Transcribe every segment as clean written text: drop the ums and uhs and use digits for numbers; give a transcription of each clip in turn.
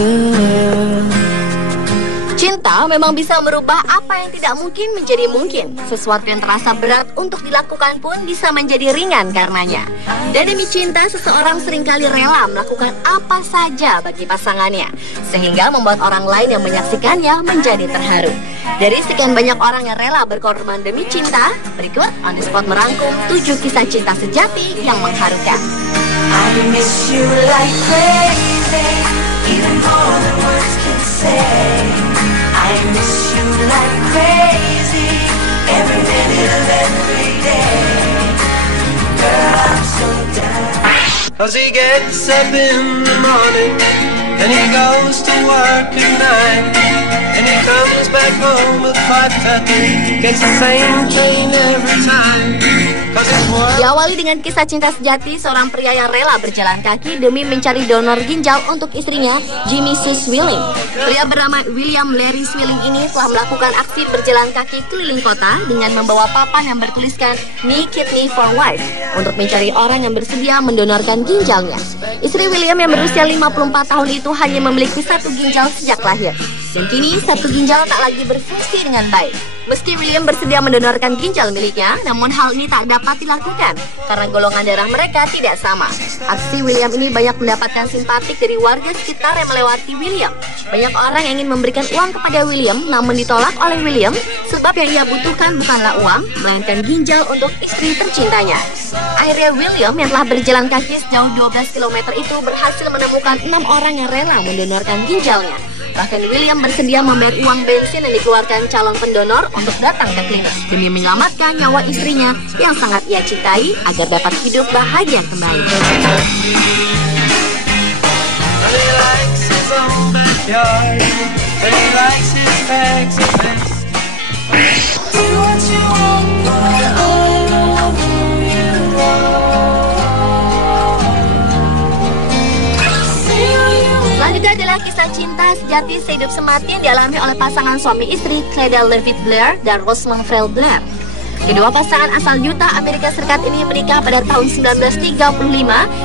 girl. Cinta memang bisa merubah apa yang tidak mungkin menjadi mungkin. Sesuatu yang terasa berat untuk dilakukan pun bisa menjadi ringan karenanya. Dan demi cinta, seseorang seringkali rela melakukan apa saja bagi pasangannya, sehingga membuat orang lain yang menyaksikannya menjadi terharu. Dari sekian banyak orang yang rela berkorban demi cinta, berikut On The Spot merangkum 7 kisah cinta sejati yang mengharukan. I miss you like crazy, even more than words can say. I miss you like crazy, every minute of every day. Girl, I'm so down. 'Cause he gets up in the morning and he goes to work at night, and he comes back home at 5:30, gets the same train every time. Diawali dengan kisah cinta sejati seorang pria yang rela berjalan kaki demi mencari donor ginjal untuk istrinya, Jimmy Sue Swilling. Pria bernama William Larry Swilling ini telah melakukan aksi berjalan kaki keliling kota dengan membawa papan yang bertuliskan "Me Kidney for Wife" untuk mencari orang yang bersedia mendonorkan ginjalnya. Istri William yang berusia 54 tahun itu hanya memiliki 1 ginjal sejak lahir. Dan kini 1 ginjal tak lagi berfungsi dengan baik. Meski William bersedia mendonorkan ginjal miliknya, namun hal ini tak dapat dilakukan karena golongan darah mereka tidak sama. Aksi William ini banyak mendapatkan simpatik dari warga sekitar yang melewati William. Banyak orang yang ingin memberikan uang kepada William, namun ditolak oleh William sebab yang ia butuhkan bukanlah uang, melainkan ginjal untuk istri tercintanya. Akhirnya William yang telah berjalan kaki sejauh 12 km itu berhasil menemukan 6 orang yang rela mendonorkan ginjalnya. Bahkan William bersedia membayar uang bensin yang dikeluarkan calon pendonor untuk datang ke klinik demi menyelamatkan nyawa istrinya yang sangat ia cintai agar dapat hidup bahagia kembali. Selanjutnya adalah kisah cinta sejati sehidup semati yang dialami oleh pasangan suami istri Cleda Levitt Blair dan Rosamund Frail Blair. Kedua pasangan asal Utah, Amerika Serikat ini menikah pada tahun 1935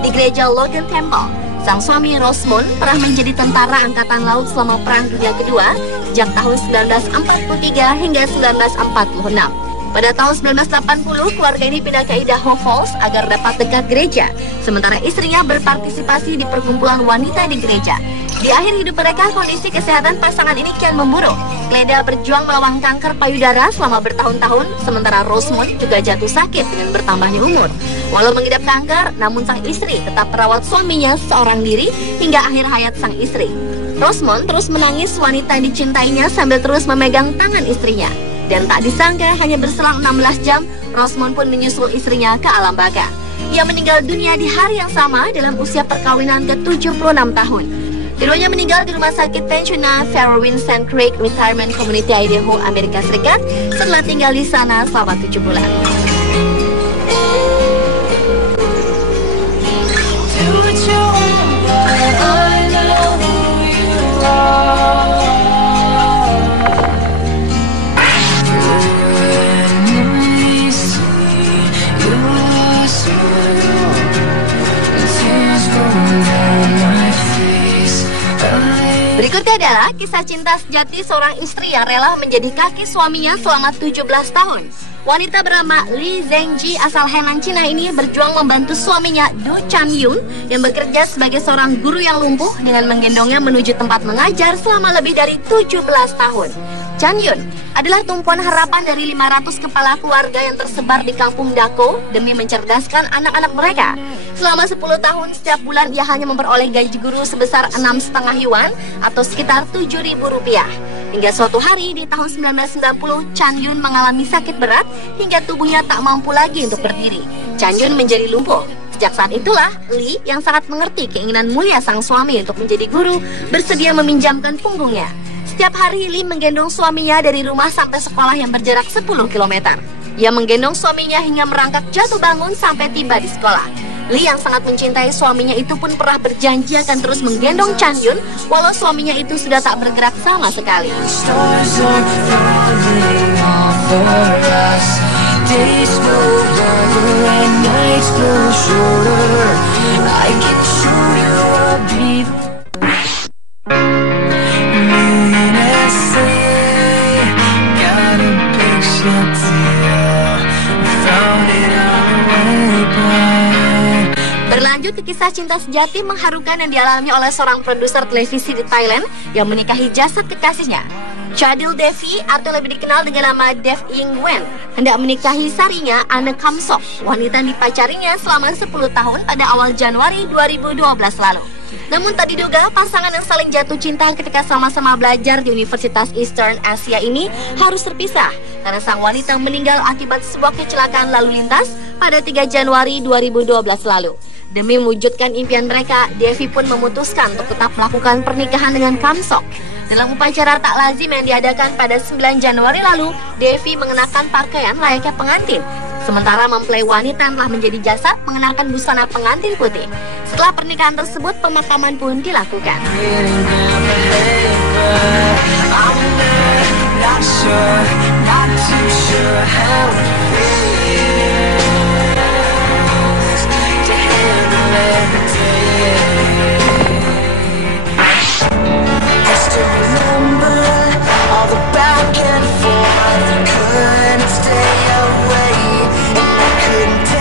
di gereja Logan Temple. Sang suami Rosamund pernah menjadi tentara angkatan laut selama Perang Dunia Kedua sejak tahun 1943 hingga 1946. Pada tahun 1980, keluarga ini pindah ke Idaho Falls agar dapat dekat gereja, sementara istrinya berpartisipasi di perkumpulan wanita di gereja. Di akhir hidup mereka, kondisi kesehatan pasangan ini kian memburuk. Cleda berjuang melawan kanker payudara selama bertahun-tahun, sementara Rosamund juga jatuh sakit dengan bertambahnya umur. Walau mengidap kanker, namun sang istri tetap merawat suaminya seorang diri hingga akhir hayat sang istri. Rosamund terus menangis wanita yang dicintainya sambil terus memegang tangan istrinya. Dan tak disangka hanya berselang 16 jam, Rosamund pun menyusul istrinya ke alam baka. Ia meninggal dunia di hari yang sama dalam usia perkawinan ke-76 tahun. Keduanya meninggal di rumah sakit pensiunan Fairwind St. Craig Retirement Community Idaho, Amerika Serikat setelah tinggal di sana selama 7 bulan. Berikutnya adalah kisah cinta sejati seorang istri yang rela menjadi kaki suaminya selama 17 tahun. Wanita bernama Li Zhengji asal Henan, Cina ini berjuang membantu suaminya Du Chanyun yang bekerja sebagai seorang guru yang lumpuh dengan menggendongnya menuju tempat mengajar selama lebih dari 17 tahun. Chanyun adalah tumpuan harapan dari 500 kepala keluarga yang tersebar di kampung Dako demi mencerdaskan anak-anak mereka. Selama 10 tahun setiap bulan ia hanya memperoleh gaji guru sebesar 6,5 yuan atau sekitar Rp7.000. Hingga suatu hari di tahun 1990, Chanyun mengalami sakit berat hingga tubuhnya tak mampu lagi untuk berdiri. Chanyun menjadi lumpuh. Sejak saat itulah, Li yang sangat mengerti keinginan mulia sang suami untuk menjadi guru bersedia meminjamkan punggungnya. Setiap hari Li menggendong suaminya dari rumah sampai sekolah yang berjarak 10 km. Ia menggendong suaminya hingga merangkak jatuh bangun sampai tiba di sekolah. Li yang sangat mencintai suaminya itu pun pernah berjanji akan terus menggendong Chanyun walau suaminya itu sudah tak bergerak sama sekali. Kisah cinta sejati mengharukan yang dialami oleh seorang produser televisi di Thailand yang menikahi jasad kekasihnya. Chadil Devi atau lebih dikenal dengan nama Dev Ying Wen hendak menikahi sarinya Anne Kamsok, wanita yang dipacarinya selama 10 tahun pada awal Januari 2012 lalu. Namun tak diduga pasangan yang saling jatuh cinta ketika sama-sama belajar di Universitas Eastern Asia ini harus terpisah karena sang wanita meninggal akibat sebuah kecelakaan lalu lintas pada 3 Januari 2012 lalu. Demi mewujudkan impian mereka, Devi pun memutuskan untuk tetap melakukan pernikahan dengan Kamsok. Dalam upacara tak lazim yang diadakan pada 9 Januari lalu, Devi mengenakan pakaian layaknya pengantin, sementara mempelai wanita yang telah menjadi jasad mengenakan busana pengantin putih. Setelah pernikahan tersebut, pemakaman pun dilakukan.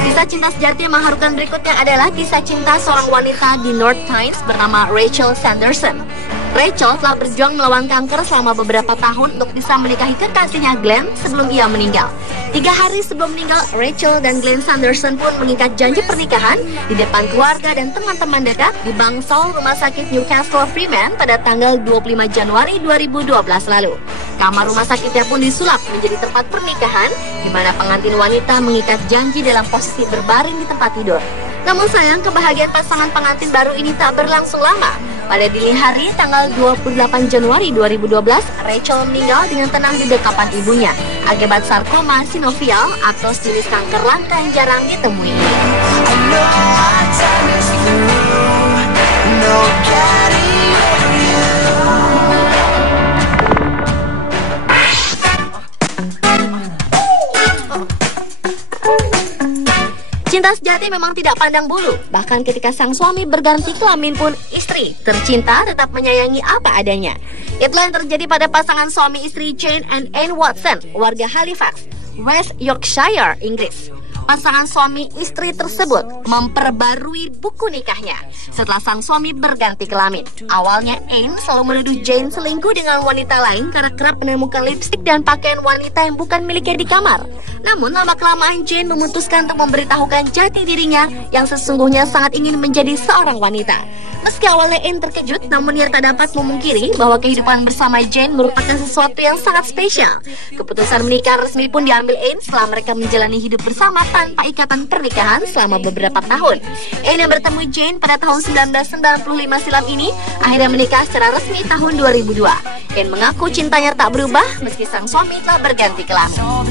Kisah cinta sejati yang mengharukan berikutnya adalah kisah cinta seorang wanita di North Tynes bernama Rachel Sanderson. Rachel telah berjuang melawan kanker selama beberapa tahun untuk bisa menikahi kekasihnya Glenn sebelum ia meninggal. 3 hari sebelum meninggal, Rachel dan Glenn Sanderson pun mengikat janji pernikahan di depan keluarga dan teman-teman dekat di bangsal rumah sakit Newcastle Freeman pada tanggal 25 Januari 2012 lalu. Kamar rumah sakitnya pun disulap menjadi tempat pernikahan, di mana pengantin wanita mengikat janji dalam posisi berbaring di tempat tidur. Namun sayang, kebahagiaan pasangan pengantin baru ini tak berlangsung lama. Pada dini hari tanggal 28 Januari 2012, Rachel meninggal dengan tenang di dekapan ibunya akibat sarkoma sinovial atau jenis kanker langka yang jarang ditemui. Cinta sejati memang tidak pandang bulu. Bahkan ketika sang suami berganti kelamin pun, istri tercinta tetap menyayangi apa adanya. Itulah yang terjadi pada pasangan suami istri Jane and Anne Watson, warga Halifax, West Yorkshire, Inggris. Pasangan suami istri tersebut memperbarui buku nikahnya setelah sang suami berganti kelamin. Awalnya Anne selalu menuduh Jane selingkuh dengan wanita lain karena kerap menemukan lipstik dan pakaian wanita yang bukan miliknya di kamar. Namun lama-kelamaan Jane memutuskan untuk memberitahukan jati dirinya yang sesungguhnya sangat ingin menjadi seorang wanita. Meski awalnya Anne terkejut, namun ia tak dapat memungkiri bahwa kehidupan bersama Jane merupakan sesuatu yang sangat spesial. Keputusan menikah resmi pun diambil Anne setelah mereka menjalani hidup bersama tanpa ikatan pernikahan selama beberapa tahun. Anne yang bertemu Jane pada tahun 1995 silam ini akhirnya menikah secara resmi tahun 2002. Anne mengaku cintanya tak berubah meski sang suami telah berganti kelamin.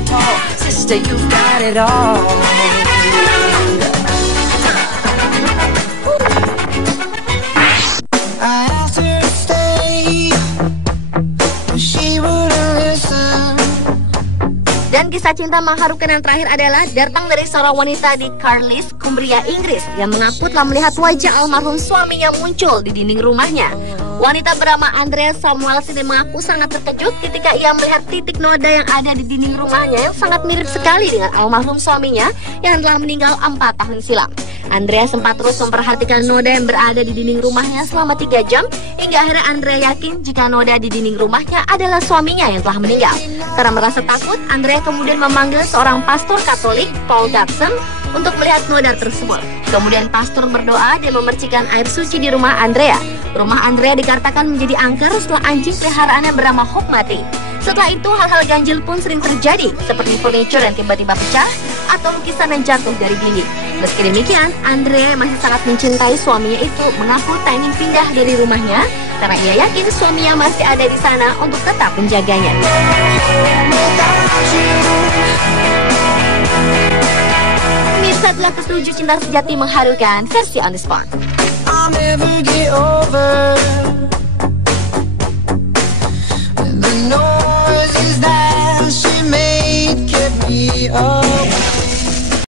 Dan kisah cinta mengharukan yang terakhir adalah datang dari seorang wanita di Carlisle, Cumbria, Inggris yang mengaku telah melihat wajah almarhum suaminya muncul di dinding rumahnya. Wanita bernama Andrea Samuels ini mengaku sangat terkejut ketika ia melihat titik noda yang ada di dinding rumahnya yang sangat mirip sekali dengan almarhum suaminya yang telah meninggal 4 tahun silam. Andrea sempat terus memperhatikan noda yang berada di dinding rumahnya selama 3 jam hingga akhirnya Andrea yakin jika noda di dinding rumahnya adalah suaminya yang telah meninggal. Karena merasa takut, Andrea kemudian memanggil seorang pastor Katolik, Paul Dodson, untuk melihat noda tersebut. Kemudian pastor berdoa dan memercikan air suci di rumah Andrea. Rumah Andrea dikatakan menjadi angker setelah anjing peliharaannya bernama Hope mati. Setelah itu hal-hal ganjil pun sering terjadi, seperti furniture yang tiba-tiba pecah atau lukisan yang jatuh dari dinding. Meski demikian, Andrea masih sangat mencintai suaminya itu mengaku tak ingin pindah dari rumahnya karena ia yakin suaminya masih ada di sana untuk tetap menjaganya. Pemirsa, adalah ketujuh cinta sejati mengharukan versi on the spot. I'll never get over the noises that she made kept me up.